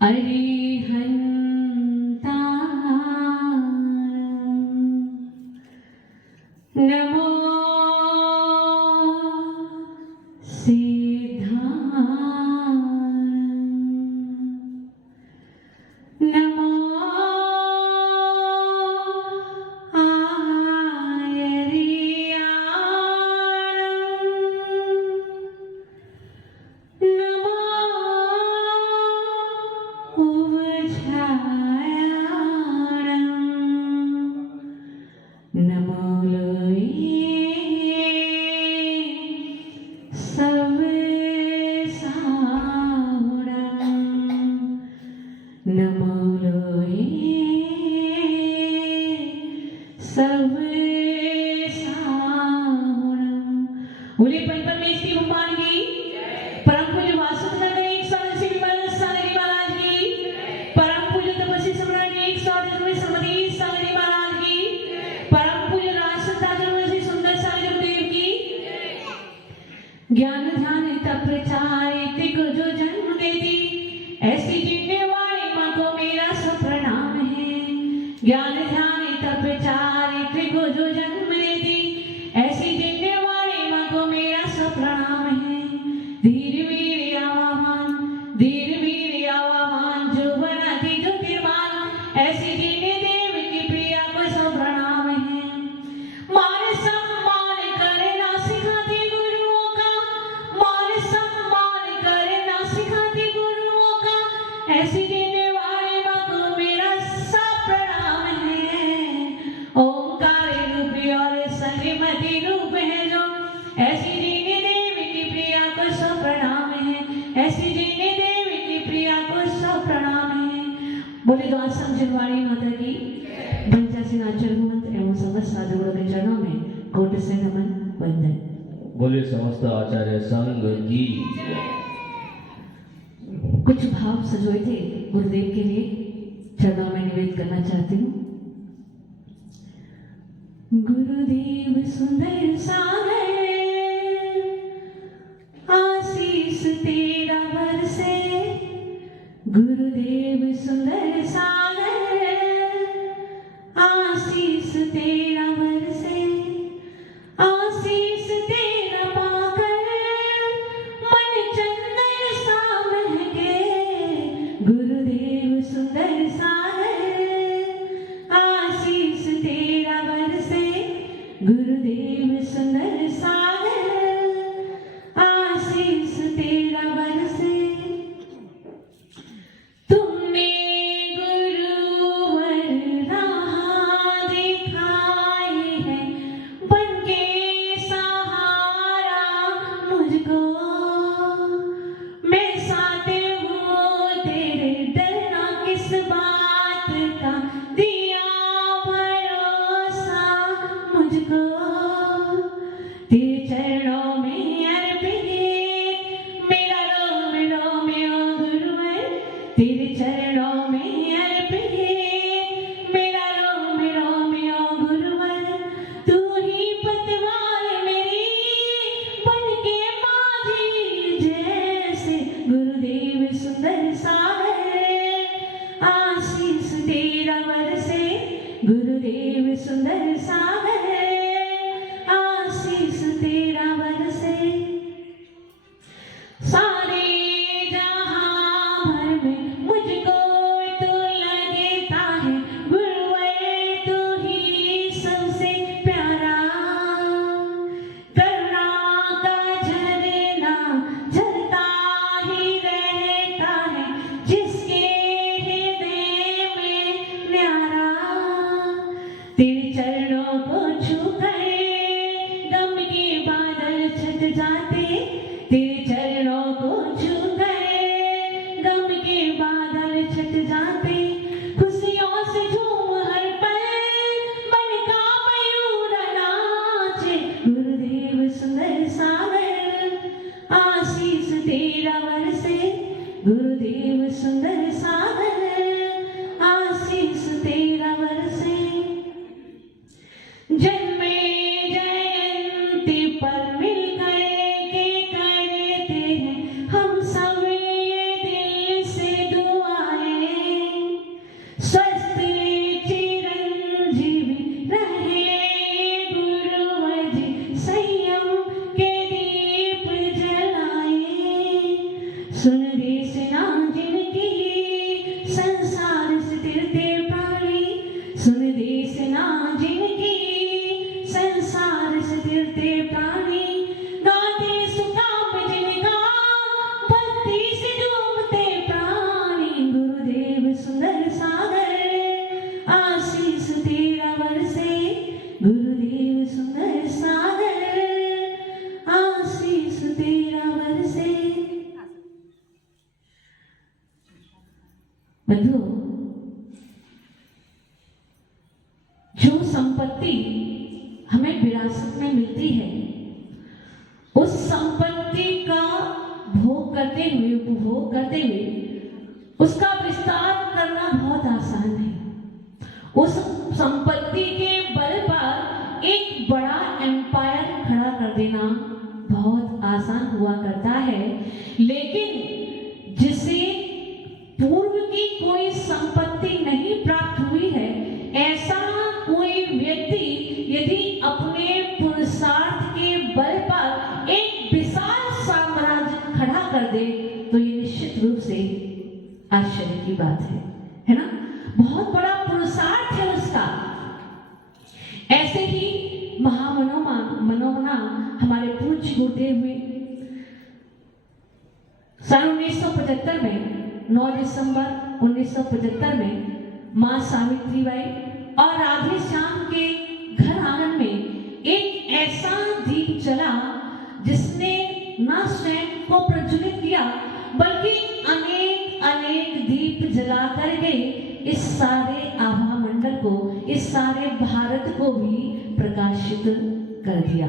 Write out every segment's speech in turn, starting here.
अरिहन्तारं नमो सिद्धारं नमो नमो बोले पंचमेश की भगवान की परम पूज्य वासुदेव एक स्वामी श्री सागरी महाराज की परम पूज्य तपस्वी सम्राट एक स्वामी समधी सागरी महाराज की परम पूज्य राजसत्ता श्री सुंदर सागर देव की ज्ञान ध्यान तप प्रचार को जो जन्म देती ऐसी जीने वाली माँ को मेरा सब प्रणाम है। ज्ञान ध्यान तप प्रचार को जो जन्म देती ऐसी जीने वाली माँ को मेरा सब प्रणाम है। धीर वीर आवामान जो बनाती ज्योतिर्मान ऐसी जीने देव की प्रिया को सब प्रणाम है। मान सम्मान करे ना सिखाती गुरुओं का, मान सम्मान करे ना सिखाती गुरुओं का ऐसी जीने वाली माँ को मेरा सब प्रणाम है। ओंकार रूप और संगमति रूप है जो ऐसी जीने देव की प्रिया को सब प्रणाम है। ऐसी जीने देव की प्रिया को सब प्रणाम है। बोले तो आसम जनवाणी माता की पंचासी नाचर मंत्र एवं समस्त साधुओं के चरणों में कोट से नमन वंदन। बोले समस्त आचार्य संघ की कुछ भाव सजोए थे गुरुदेव के लिए चरणों में निवेदन करना चाहती हूँ। गुरुदेव सुंदर सागर आशीष तेरा बरसे, गुरुदेव सुंदर सागर आशीष तेरा बरसे, आशीष तेरा पाकर मन चंदन सा महके, गुरुदेव सुंदर सागर आशीष तेरा बरसे, गुरुदेव सुंदर सागर आशीष तेरा बरसे। तुमने गुरुवर राह दिखाई है बनके सहारा मुझको, मैं साथ हूँ तेरे डरना किस बात का, दिया भरोसा मुझको तेरे चरणों में अर्पित मेरा रोम रोम ओ गुरुवर, तेरे चरणों में अर्पित मेरा रोम रोम ओ गुरुवर। तू ही पतवार मेरी बनके माझी जैसे, गुरुदेव सुंदर सागर आशीष तेरा बरसे, गुरुदेव सुंदर सागर आशीष तेरा बरसे। सारे जहां भर में मुझको तू लगता है गुरुवर, तू ही सबसे प्यारा, करुणा का झरना झरता ही रहता है जिसके हृदय में न्यारा। तेरे चरणों को छूकर गम के बादल छट जाते, तेरे चरणों को छूकर गम के बादल छट जाते, खुशियों से झूम हर पल मन का मयूर नाचे, गुरुदेव सुंदर सागर आशीष तेरा बरसे, गुरुदेव सुंदर सागर आशीष तेरा बरसे। जन्मे जयंती पर मिलकर के करते हैं हम सब ये दिल से दुआएं, सुन देशना जिनकी संसार से तिरते प्राणी, सुन देशना जिनकी संसार से तिरते प्राणी, गाते सुकाम जिनका भक्ति से डूबते प्राणी, गुरुदेव सुंदर सागर आशीष तेरा बरसे, गुरुदेव सुंदर सागर आशीष तेरा बरसे। बंधुओं, जो संपत्ति हमें विरासत में मिलती है, उस संपत्ति का भोग करते हुए, उपभोग करते हुए उसका विस्तार करना बहुत आसान है। उस संपत्ति के बल पर एक बड़ा एम्पायर खड़ा कर देना बहुत आसान हुआ करता है, लेकिन जिसे पूर्व की कोई संपत्ति नहीं प्राप्त हुई है, ऐसा कोई व्यक्ति यदि अपने पुरुषार्थ के बल पर एक विशाल साम्राज्य खड़ा कर दे तो ये निश्चित रूप से आश्चर्य की बात है ना? बहुत बड़ा पुरुषार्थ है उसका। ऐसे ही मनोमना हमारे पूज्य गुरुदेव हुए सन 1975 में 9 दिसंबर 1975 में मां सावित्रीबाई और राधे श्याम के घर आंगन में एक ऐसा दीप जला जिसने न स्वयं को प्रज्वलित किया बल्कि अनेक अनेक दीप जला करके इस सारे आभा मंडल को, इस सारे भारत को भी प्रकाशित कर दिया।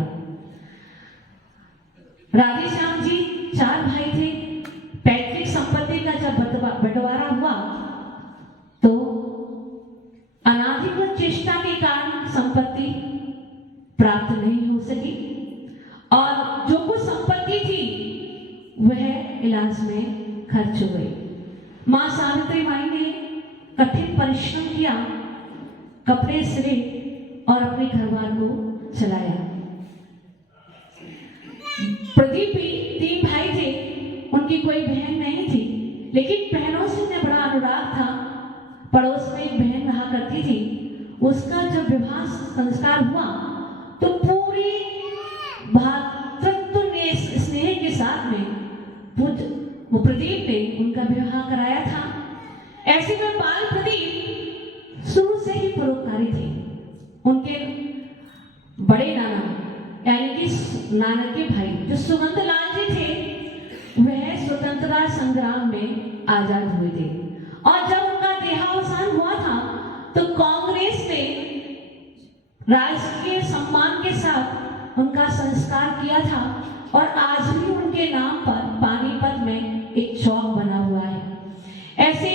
राधे श्याम जी 4 भाई थे। पैतृक संपत्ति का जब बंटवारा हुआ तो अनाधिकृत चेष्टा के कारण संपत्ति प्राप्त नहीं हो सकी और जो कुछ संपत्ति थी वह इलाज में खर्च हो गई। मां सावित्रीबाई ने कठिन परिश्रम किया, कपड़े सिले और अपने घरवार को चलाया। प्रदीप भी 3 भाई थे, उनकी कोई बहन नहीं थी, लेकिन बहनों से उन्हें बड़ा अनुराग था। पड़ोस में एक बहन रहा करती थी, उसका जब विवाह संस्कार हुआ तो पूरी भातृत्व ने स्नेह के साथ में वो प्रदीप ने उनका विवाह कराया था। ऐसे में बाल प्रदीप शुरू से ही परोपकारी थे। उनके बड़े नाना यानी कि नाना के भाई जो सुगंध लाल जी थे, वह स्वतंत्रता संग्राम में आजाद हुए थे और जब उनका देहावसान हुआ था तो कांग्रेस ने राजकीय सम्मान के साथ उनका संस्कार किया था और आज भी उनके नाम पर पानीपत में एक चौक बना हुआ है। ऐसे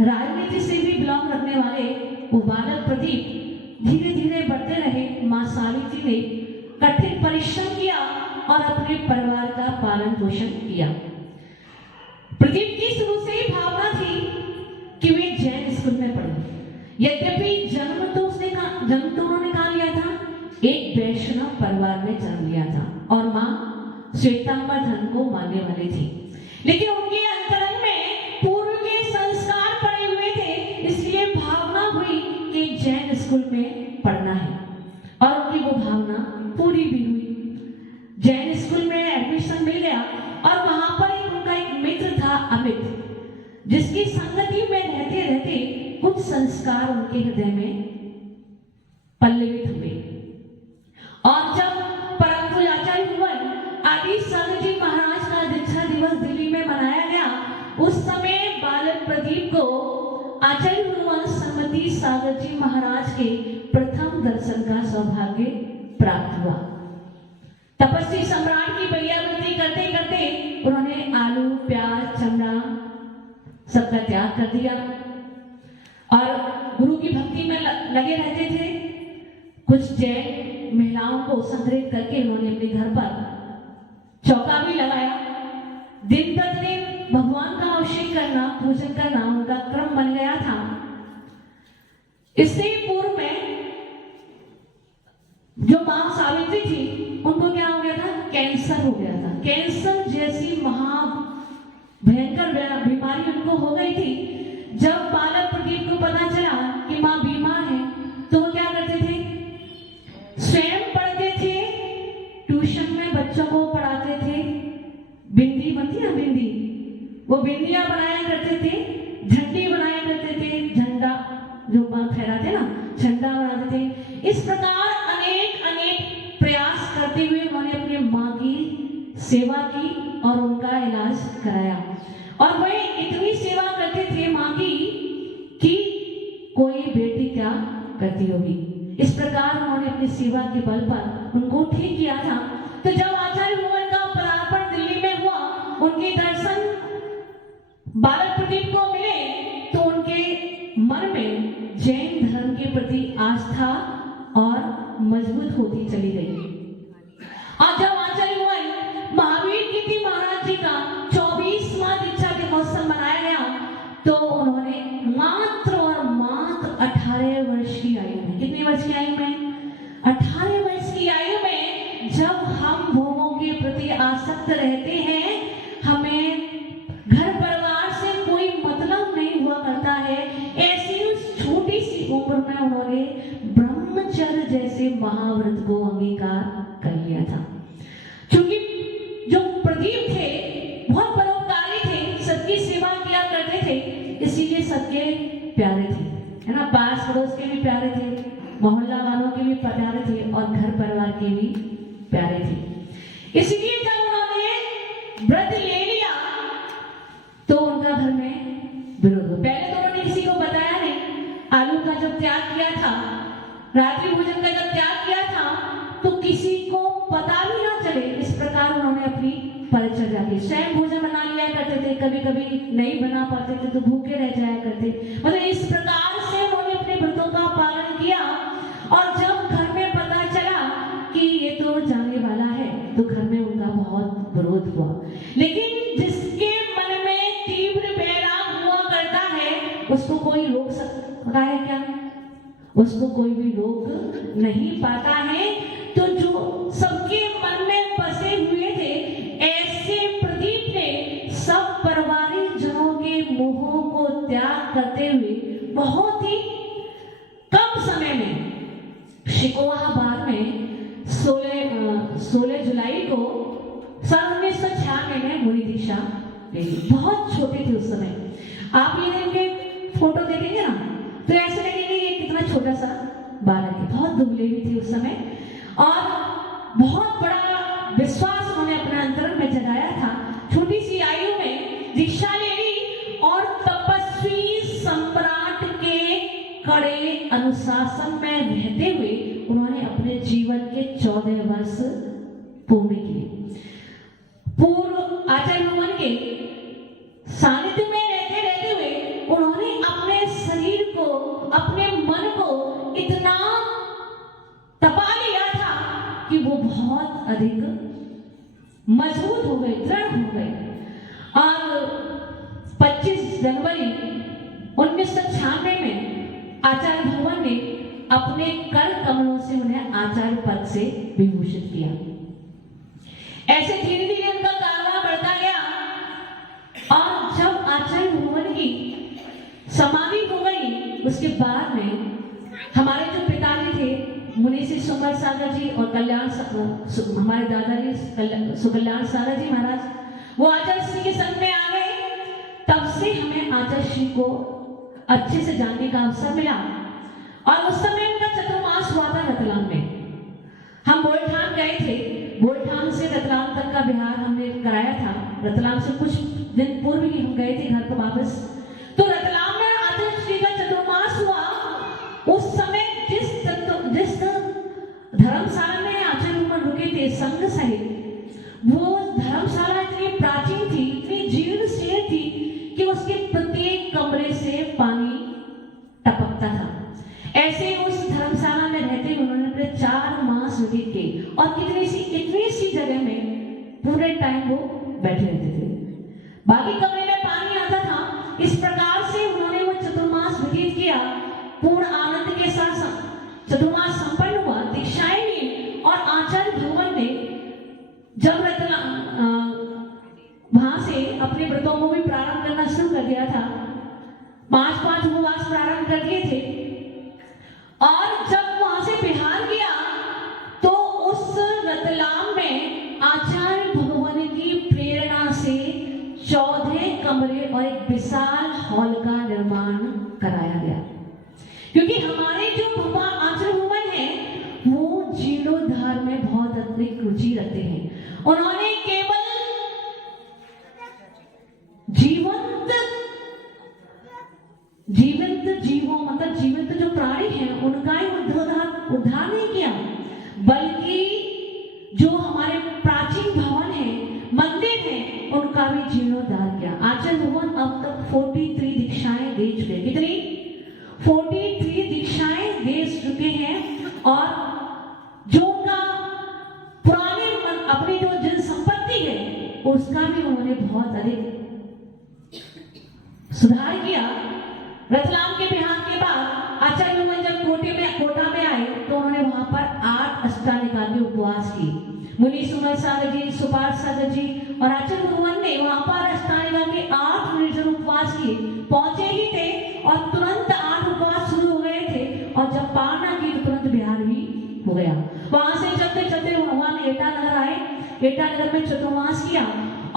राजनीति से भी बिलोंग करने वाले वो बालक प्रदीप धीरे धीरे बढ़ते रहे। मां सावित्री ने कठिन परिश्रम किया और अपने परिवार का पालन पोषण किया। प्रदीप की शुरू से ही भावना थी कि वे जैन स्कूल में पढ़े। यद्यपि जन्म तो उन्होंने कहा लिया था, एक वैष्णव परिवार में जन्म लिया था और मां श्वेतांबर धर्म को मानने वाली थी, लेकिन उनके अंतरंग में पूर्व के संस्कार पड़े हुए थे, इसलिए भावना हुई कि जैन स्कूल में पढ़ना है और उनकी वो भावना पूरी भी हुई। जैन स्कूल में एडमिशन मिल गया और वहां पर उनका एक मित्र था अमित, जिसकी संगति में रहते रहते कुछ संस्कार उनके हृदय में पल्लवित हुए और जब परम पूज्य आचार्य भुवन आदि संत जी महाराज का दीक्षा दिवस दिल्ली में मनाया गया, उस समय बालक प्रदीप को आचार्य भुवन श्रीमती सागर जी महाराज के प्रथम दर्शन का सौभाग्य प्राप्त हुआ। तपस्वी सम्राट की बलियावृत्ति करते करते उन्होंने आलू प्याज चमड़ा सबका त्याग कर दिया और गुरु की भक्ति में लगे रहते थे। कुछ जैन महिलाओं को संग्रहित करके उन्होंने अपने घर पर चौका भी लगाया। दिन प्रतिदिन भगवान का अभिषेक करना, पूजन करना उनका क्रम बन गया था। इससे पूर्व में जो मां सावित्री थी, उनको क्या हो गया था? कैंसर हो गया था। कैंसर जैसी भयंकर बीमारी उनको हो गई थी। जब बालक प्रदीप को पता चला कि माँ बीमार है तो वो क्या करते थे, स्वयं पढ़ते थे, ट्यूशन में बच्चों को पढ़ाते थे। बिंदी बनती है बिंदी, वो बिंदियां बनाया करते थे, झंडी बनाया करते थे, झंडा जो फहराते ना, झंडा बनाते थे। इस प्रकार अनेक अनेक प्रयास करते हुए उन्होंने अपनी माँ की सेवा की और उनका इलाज कराया। और वे इतनी सेवा करते थे माँ की कि कोई बेटी क्या करती होगी। इस प्रकार उन्होंने अपनी सेवा के बल पर उनको ठीक किया था। तो जब आचार्य भुवन का पदार्पण दिल्ली में हुआ, उनके दर्शन बालक प्रदीप को मिले तो उनके मन में जैन धर्म के प्रति आस्था और मजबूत होती चली गई। और जब आचार्य भुवन महावीर कीर्ति महाराज जी का 24वां दीक्षा के महोत्सव मनाया गया तो उन्होंने मात्र और मात्र 18 वर्ष की आयु में, कितने वर्ष की आयु में, 18 वर्ष की आयु में, जब हम भोगों के प्रति आसक्त रहते हैं, हमें घर परिवार से कोई मतलब नहीं हुआ करता है, ऐसी उस छोटी सी उम्र में उन्होंने ब्रह्मचर्य जैसे महाव्रत को अंगीकार कर लिया था। क्योंकि जो प्रदीप थे बहुत परोपकारी थे, सबकी सेवा किया करते थे, इसीलिए सबके प्यारे थे, है ना। पास पड़ोस के भी प्यारे थे, मोहल्ला वालों के भी प्यारे थे और घर परिवार के भी प्यारे थे। इसलिए जब उन्होंने व्रत ले लिया तो उनका घर में विरोध हो। पहले तो उन्होंने किसी को बताया नहीं, आलू का जब त्याग किया था, रात्रि भोजन का जब त्याग किया था तो किसी को पता भी ना चले, इस प्रकार उन्होंने अपनी परिचर्या की। स्वयं भोजन बना लिया करते थे, कभी कभी नहीं बना पाते थे तो भूखे रह जाया करते। मतलब इस प्रकार से उन्होंने अपने व्रतों का पालन किया। और जब घर में पता चला कि ये तो जाने वाला है तो घर में उनका बहुत विरोध हुआ। लेकिन जिसके मन में तीव्र वैराग हुआ करता है उसको कोई रोक सकता है क्या? उसको कोई भी रोक नहीं पाता है। तो जो सबके मन में बसे हुए थे, ऐसे प्रदीप ने सब पारिवारिक जनों के मोहों को त्याग करते हुए बहुत ही कम समय में शिकोहाबाद में 16 जुलाई को 1996 में मुनि दीक्षा ले ली। बहुत छोटे थे उस समय। आप ये इनके फोटो देखेंगे ना तो ऐसे लगेगा ये कितना छोटा सा बालक है। बहुत दुबले भी थे उस समय और बहुत बड़ा विश्वास उन्होंने अपने अंतरंग में जगाया था। छोटी सी आयु में दीक्षा ले ली और तपस्वी सम्राट के कड़े अनुशासन में रहते हुए उन्होंने अपने जीवन के 14 वर्ष पूर्ण किए। पूर्व आचार्य भुवन के सानिध्य में रहते रहते हुए उन्होंने अपने शरीर को, अपने मन को इतना तपा लिया था कि वो बहुत अधिक मजबूत हो गए, दृढ़ हो गए। और 25 जनवरी 1996 में आचार्य भुवन ने अपने कर कमलों से उन्हें आचार्य पद से विभूषित किया। ऐसे धीरे धीरे उनका कारवा बढ़ता गया और जब आचार्य भुवन की समाधि हो गई उसके बाद में हमारे जो पिताजी थे मुनि श्री सुमर सागर जी और हमारे दादाजी सुकल्याण सागर जी महाराज, वो आचार्य श्री के संग में आ गए। तब से हमें आचार्य श्री को अच्छे से जानने का अवसर मिला। और उस समय उनका चतुर्मास हुआ था रतलाम में। हम बोलठान गए थे, बोलठान से रतलाम तक का बिहार हमने कराया था। रतलाम से कुछ दिन पूर्व ही हम गए थे घर पर वापस। तो रतलाम में आचार्य श्री का चतुर्मास हुआ। उस समय जिस धर्मशाला में आचार्य भुवन रुके थे संघ सहित, वो धर्मशाला इतनी प्राचीन थी, इतनी जीर्ण शीर्ण थी कि उसके प्रत्येक कमरे से पानी टपकता था। ऐसे उस धर्मशाला में रहते उन्होंने अपने 4 मास व्यतीत किए और इतनी सी जगह में पूरे टाइम वो बैठे रहते थे। बाकी कमरे में पानी आता था। इस प्रकार से उन्होंने वो चतुर्मास व्यतीत किया। पूर्ण आनंद के साथ चतुर्मास संपन्न हुआ, दीक्षाएं ली। और आचार्य भुवन ने जब वहां से अपने व्रतों को भी प्रारंभ करना शुरू कर दिया था। 5 उपवास प्रारंभ कर दिए थे और जब वहां से बिहार गया तो उस रतलाम में आचार्य भगवान की प्रेरणा से 14 कमरे और एक विशाल हॉल का निर्माण कराया गया, क्योंकि हमारे जो भगवान आचार्य भगवान है वो जीर्णोद्धार में बहुत अधिक रुचि रखते हैं। उन्होंने केवल जीवंत जीवों मतलब जीवंत जो प्राणी हैं उनका ही उद्धार नहीं किया, बल्कि जो हमारे प्राचीन भवन है, मंदिर है, उनका भी जीर्णोद्धार किया। आचार्य भगवान अब तक 43 दीक्षाएं दे चुके। कितनी? 43 दीक्षाएं दे चुके हैं और जो उनका पुराने अपनी जो जन संपत्ति है उसका भी उन्होंने बहुत अधिक सुधार किया। रतलाम के बिहार के बाद आचार्य भगवान जब कोटा में आए तो उन्होंने वहां पर 8 अष्टानिका के उपवास किए। मुनि सुमन सागर जी, सुपार्थ सागर जी और आचार्य भगवान ने वहां पर अष्टानिका के 8 निर्जल उपवास किए। पहुंचे ही थे और तुरंत 8 उपवास शुरू हो गए थे और जब पारना की तो तुरंत बिहार भी हो गया। वहां से चलते चलते भगवान एटा नगर आए। एटा नगर में चतुर्मास किया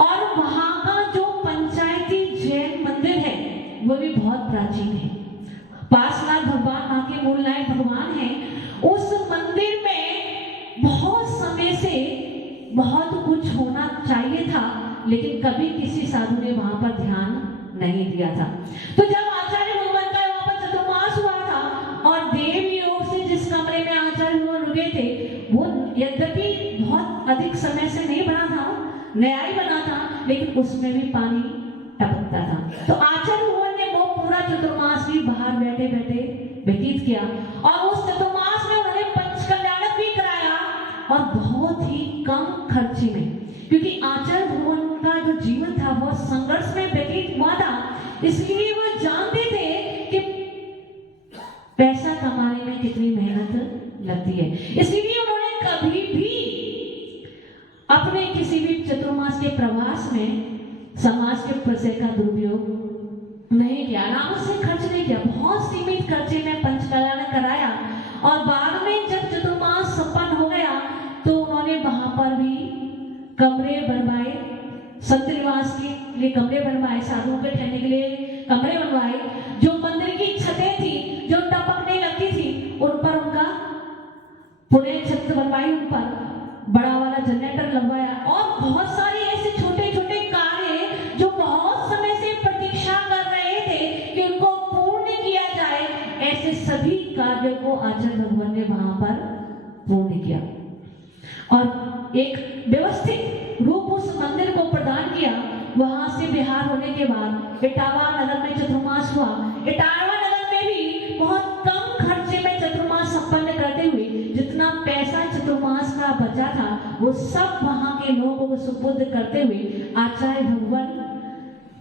और वहां का जो पंचायती जैन मंदिर है वो भी बहुत प्राचीन है। पार्श्वनाथ भगवान वहां के मूल नायक भगवान हैं। उस मंदिर में बहुत समय से बहुत कुछ होना चाहिए था, लेकिन कभी किसी साधु ने वहां पर ध्यान नहीं दिया था। तो जब आचार्य भगवान का वहां पर चतुर्मास हुआ था और देव योग से जिस कमरे में आचार्य भगवान रुके थे वो यद्यपि बहुत अधिक समय से नहीं बना था, नया ही बना था, लेकिन उसमें भी पानी टपकता था। तो आचार्य भगवान ने वो पूरा चतुर्मास भी बाहर बैठे बैठे व्यतीत किया और उस चतुर्मास में उन्होंने पंचकल्याणक भी कराया और बहुत ही कम खर्चे में, क्योंकि आचार्य भगवान का जो जीवन था वो संघर्ष में व्यतीत हुआ था, इसलिए वो जानते थे कि पैसा कमाने में कितनी मेहनत लगती है। इसलिए उन्होंने कभी भी अपने किसी भी चतुर्मास के प्रवास में समाज के पैसे का दुरुपयोग नहीं किया, नाम से खर्च नहीं किया, बहुत सीमित खर्चे में पंचकल्याण कराया और बाद में जब चतुर्मास संपन्न हो गया तो उन्होंने वहां पर भी कमरे बनवाए, संत निवास के लिए कमरे बनवाए, साधुओं के ठहरने के लिए कमरे बनवाए। जो मंदिर की छतें थी जो टपकने लगती थी उन पर उनका पुणे छत बनवाई, उन पर बड़ा वाला जनरेटर लगवाया और बहुत सारे ऐसे छोटे छोटे कार्य जो बहुत समय से प्रतीक्षा कर रहे थे कि उनको पूर्ण किया जाए, ऐसे सभी कार्यों को आचार्य भगवान ने वहां पर पूर्ण किया और एक व्यवस्थित रूप उस मंदिर को प्रदान किया। वहां से बिहार होने के बाद इटावा नगर में चतुर्मास हुआ। इटावा नगर में भी बहुत कम खर्चे में चतुर्मास संपन्न करते हुए जितना पैसा चतुर्मास का बचा था वो सब वहां के लोगों को सुपुर्द करते हुए आचार्य भगवान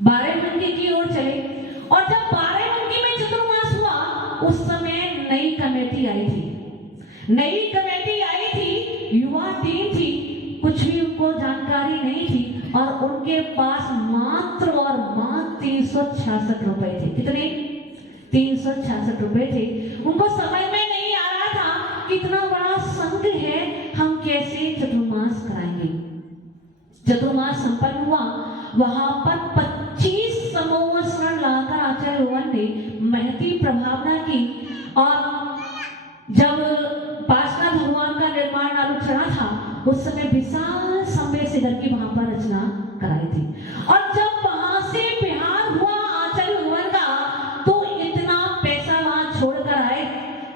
बाराबंकी की ओर चले। और जब बाराबंकी में चतुर्मास हुआ उस समय नई कमेटी आई थी, युवा टीम थी, कुछ भी उनको जानकारी नहीं थी और उनके पास मात्र 366 रुपए थे। कितने? 366 रुपए थे। उनको समझ में नहीं आ रहा था कितना बड़ा संघ है, हम कैसे चतुर्मास कराएंगे। चतुर्मास संपन्न हुआ, वहां पर 25 समूह शरण लाकर आचार्य भगवान ने महती प्रभावना की और जब पार्श्वनाथ भगवान का निर्माण आरंभ चढ़ा था उस समय विशाल समय से घर की वहां पर रचना कराई थी और जब वहां से बिहार हुआ आचार्य भगवान का तो इतना पैसा वहां छोड़कर आए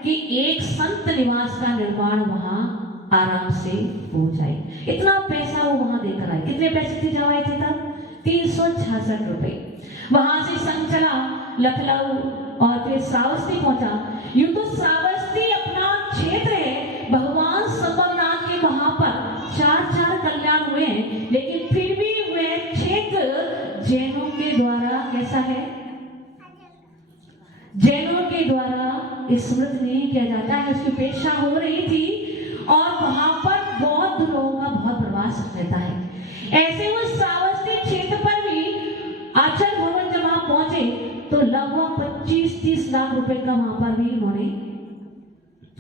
कि एक संत निवास का निर्माण वहां आराम से हो जाए, इतना पैसा वो वहां देकर आए। कितने पैसे थे जब आए थे तब? 366 रुपए। वहां से संघ चला लखनऊ और फिर श्रावस्ती पहुंचा। यूं तो श्रावस्ती अपना क्षेत्र है, भगवान संबलनाथ के वहां पर 4 कल्याण हुए हैं, लेकिन फिर भी वह क्षेत्र जैनों के द्वारा कैसा है? जैनों के द्वारा स्मृत नहीं किया जाता है, उसकी उपेक्षा हो रही थी और वहां पर बौद्ध लोगों का बहुत प्रवास रहता है। ऐसे उस श्रावस्ती क्षेत्र पर भी हुआ 25-30 लाख रुपए का वहां पर भी उन्होंने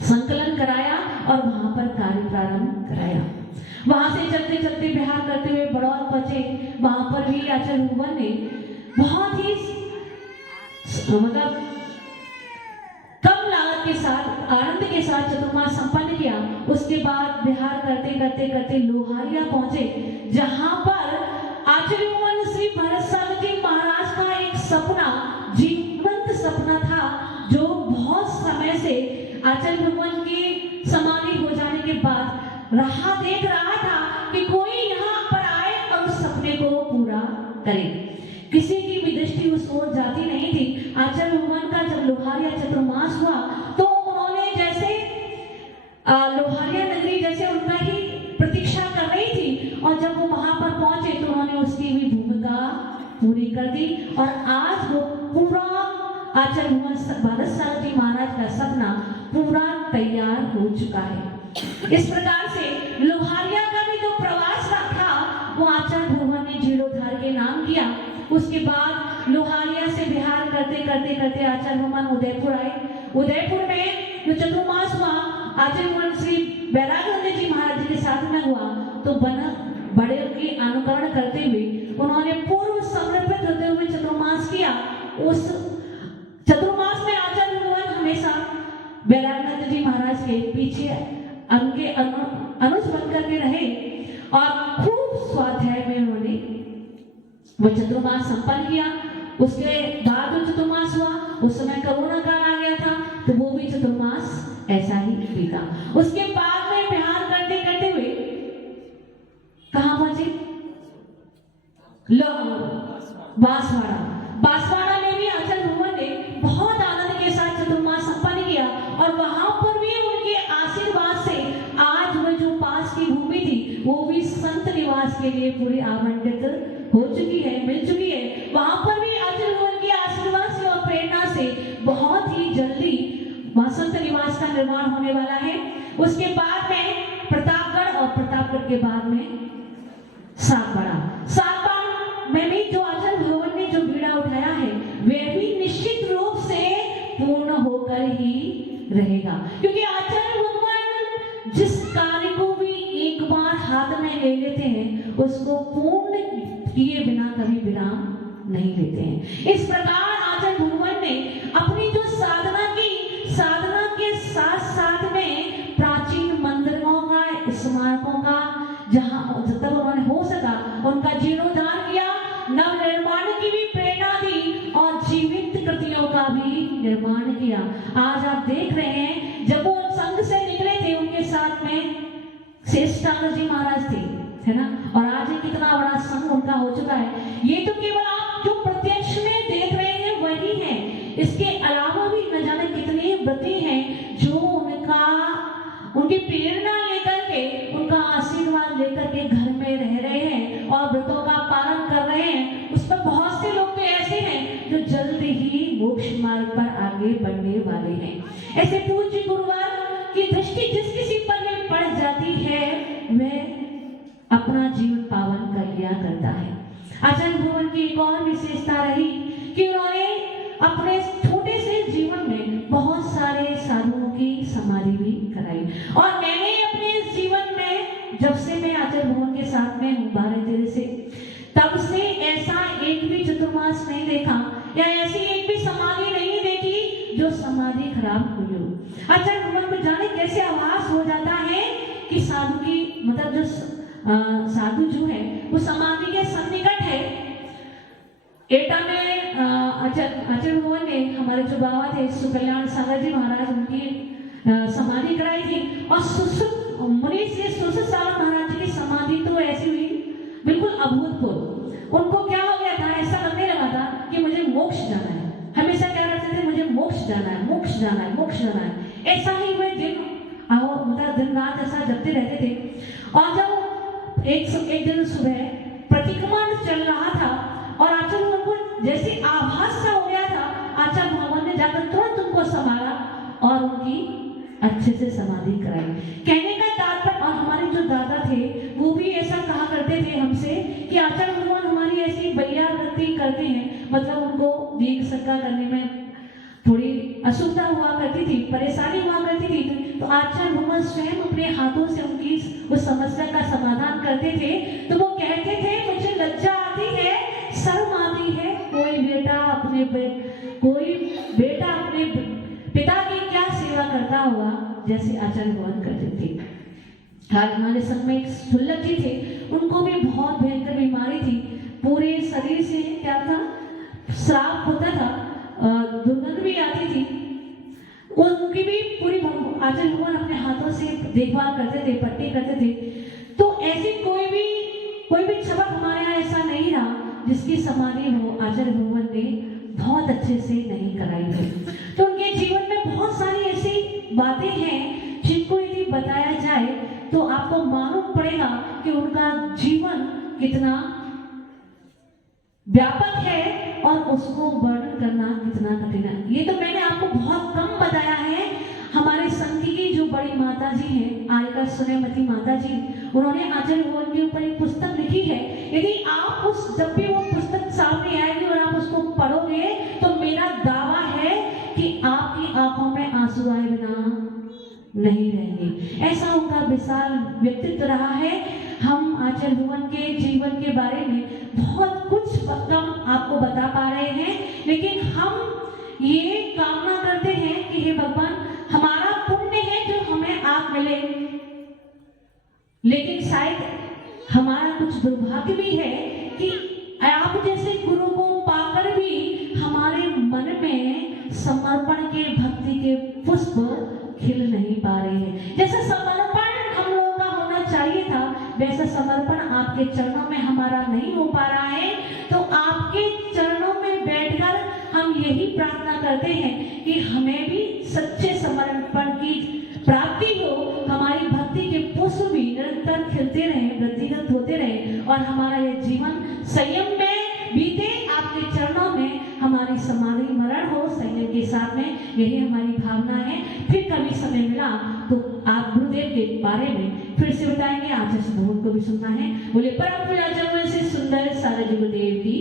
संकलन कराया और वहां पर कार्य प्रारंभ कराया। वहां से चलते चलते बिहार करते हुए बड़ौल पहुंचे। वहां पर भी आचार्य भगवान ने बहुत ही मतलब कम लागत के साथ आनंद के साथ चतुर्मास संपन्न किया। उसके बाद बिहार करते करते करते लोहारिया पहुंचे, जहां पर आचार्य भगवान श्री भरत सागर जी महाराज का एक सपना, जीवंत सपना था, जो बहुत समय से आचार्य भगवान की समाधि हो जाने के बाद देख रहा था कि कोई यहाँ पर आए और उस सपने को पूरा करे। किसी की भी दृष्टि उस ओर जाती नहीं थी। आचार्य भगवान का जब लोहारिया चतुर्मास हुआ तो उन्होंने जैसे लोहारिया नगरी जैसे उनका ही प्रतीक्षा कर रही थी, और जब वो वहां पर पहुंचे तो उन्होंने उसकी भी भूमिका पूरी कर दी। और आज वो पूरा आचार्य भगवान भरत सागर जी महाराज का सपना पूरा तैयार हो चुका है। इस प्रकार से लोहारिया का भी जो प्रवास था वो आचार्य भगवान ने जीर्णोद्धार के नाम किया। उसके बाद लोहारिया से बिहार करते करते करते आचार्य भगवान उदयपुर आए। उदयपुर में जो चतुर्मास हुआ आचार्य भगवान श्री बैरागनंद जी महाराज जी के साथ में हुआ, तो बड़े की अनुकरण करते हुए उन्होंने पूर्व समर्पित होते हुए चतुर्मास किया। उस चतुर्मास में आचार्य भगवान हमेशा बैरागनंद जी महाराज के पीछे उनके अनुज बनकर के रहे और खूब स्वाध्याय में उन्होंने वो चतुर्मास संपन्न किया। उसके बाद जो चतुर्मास हुआ उस समय कोरोना काल आ गया था, तो वो भी चतुर्मास ऐसा ही बीता। उसके बाद में बिहार करते करते हुए कहां पहुंचे? बांसवाड़ा। बांसवाड़ा में भी आचार्य भगवान ने बहुत आनंद के साथ चतुर्मास संपन्न किया, और वहां पर भी उनके आशीर्वाद से आज वह जो पास की भूमि थी वो भी संत निवास के लिए पूरी आवंटित हो चुकी है, मिल चुकी है। वहां पर भी आचार्य भगवान के आशीर्वाद से और प्रेरणा से बहुत ही जल्दी वहां संत निवास का निर्माण होने वाला है। उसके बाद में प्रतापगढ़, और प्रतापगढ़ के बाद में सातबाड़ा। सातबाड़ा में भी जो आचार्य भगवान ने जो बीड़ा उठाया है वह भी निश्चित रूप से पूर्ण होकर ही रहेगा, क्योंकि आचार्य भगवान जिस कार्य को भी एक बार हाथ में ले लेते हैं उसको पूर्ण किए बिना कभी विराम नहीं लेते हैं। इस प्रकार आचार्य भगवान ने अपनी जो साधना की, साधना के साथ साथ में प्राचीन मंदिरों का, स्मारकों का जहां जब तक उन्होंने हो सका उनका जीर्णोद्धार किया, नव निर्माण की भी प्रेरणा दी और जीवित कृतियों का भी निर्माण किया। आज आप देख रहे हैं जब वो संघ से निकले थे उनके साथ में शेषानंद जी महाराज थे, है ना, और आज ये कितना बड़ा संघ उनका हो चुका है। ये तो केवल आप जो प्रत्यक्ष में देख रहे हैं वही है, इसके अलावा भी न जाने कितने व्रती हैं जो उनकी प्रेरणा लेकर के, उनका आशीर्वाद लेकर के घर में रह रहे हैं और व्रतों का पालन कर रहे हैं। उस पर बहुत से लोग तो ऐसे हैं जो जल्द ही मोक्ष मार्ग पर आगे बढ़ने वाले हैं। ऐसे पूज्य गुरुवार की दृष्टि जिस किसी पर भी पड़ जाती है वह अपना जीवन पावन कर लिया करता है। आचार्य भगवान की एक और विशेषता रही कि उन्होंने अपने छोटे से जीवन में बहुत सारे साधुओं की समाधि भी कराई, और मैंने अपने जीवन में जब से मैं आचार्य भगवान के साथ में हूँ 12 से, तब से ऐसा एक भी चतुर्मास नहीं देखा या ऐसी एक भी समाधि नहीं देखी जो समाधि खराब हुई हो। आचार्य भगवान को जाने कैसे आभास हो जाता है कि साधु की मतलब जो साधु जो है वो समाधि के सन्निकट है। एटा में आचार्य भगवान ने हमारे जो बाबा थे सुकल्याण सागर जी महाराज उनकी समाधि कराई थी, और मुनि से सुसुत सागर महाराज जी की समाधि तो ऐसी हुई बिल्कुल अभूतपूर्व। उनको क्या हो गया था, ऐसा लगने लगा था कि मुझे मोक्ष जाना है। हमेशा क्या करते थे, मुझे मोक्ष जाना है, मोक्ष जाना है, मोक्ष जाना है। ऐसा ही वे मतलब दिन रात ऐसा जपते रहते थे। और जब एक दिन सुबह प्रतिक्रमण चल रहा था और आचार्य भगवान को जैसे आभास सा हो गया था, आचार्य भगवान ने जाकर तुरंत उनको संभाला और उनकी अच्छे से समाधि कराई। कहने का तात्पर्य, और हमारे जो दादा थे वो भी ऐसा कहा करते थे हमसे कि आचार्य भगवान हमारी ऐसी बैया वृत्ति करते हैं, मतलब उनको दीर्घ संस्कार करने में थोड़ी असुविधा हुआ करती थी, परेशानी हुआ करती थी, तो आचार्य भगवान स्वयं अपने हाथों से उनकी उस समस्या का समाधान करते थे। तो वो कहते थे, मुझे लज्जा आती है, शर्म आती है, कोई बेटा अपने पिता की क्या सेवा करता होगा जैसे आचार्य भगवान करते थे। आज हमारे संग में एक सुल्लभ जी थे, उनको भी बहुत भयंकर बीमारी थी, पूरे शरीर से क्या था, श्राप होता था, दुर्गंध भी आती थी, उनकी भी पूरी आचार्य भगवान अपने हाथों से देखभाल करते थे, पट्टी करते थे। तो ऐसी कोई भी सबक हमारे यहाँ ऐसा नहीं रहा जिसकी समाधि हो आचार्य भगवान ने बहुत अच्छे से नहीं कराई है। तो उनके जीवन में बहुत सारी ऐसी बातें हैं जिनको यदि बताया जाए तो आपको मालूम पड़ेगा कि उनका जीवन कितना व्यापक है और उसको वर्णन करना कितना कठिन है। ये तो मैंने आपको बहुत कम बताया है। हमारे संघ की जो बड़ी माता जी हैं, आरिका सुनेमती माता जी, उन्होंने आचार्य भगवान के ऊपर एक पुस्तक लिखी है। यदि आप जब भी वो पुस्तक सामने आएगी और आप उसको पढ़ोगे तो मेरा दावा है कि आपकी आंखों में आंसू आए बिना नहीं रहेंगे। ऐसा उनका विशाल व्यक्तित्व रहा है। हम आचार्य भगवान के जीवन के बारे में बहुत कुछ कम आपको बता पा रहे हैं, लेकिन हम ये कामना करते हैं कि हे भगवान, हमारा पुण्य है जो हमें आप मिले, लेकिन शायद हमारा कुछ दुर्भाग्य भी है कि आप जैसे गुरु को पाकर भी हमारे मन में समर्पण के भक्ति के पुष्प खिल नहीं पा रहे हैं। जैसा समर्पण हम लोगों का होना चाहिए था, वैसा समर्पण आपके चरणों में हमारा नहीं हो पा रहा है। तो आपके चरणों में बैठकर हम यही प्रार्थना करते हैं कि हमें भी सच्चे समर्पण की प्राप्ति हो, हमारी भक्ति के पुष्प भी निरंतर खिलते रहे, वृद्धिगत होते रहे और हमारा यह जीवन संयम में बीते, आपके चरणों में हमारी समाधि मरण हो संयम के साथ में, यही हमारी भावना है। फिर कभी समय मिला तो आप गुरुदेव के बारे में फिर से बताएंगे, आचार्य भगवान को भी सुनना है। बोले परम पूज्य आचार्य से सुंदर सारज गुरुदेव की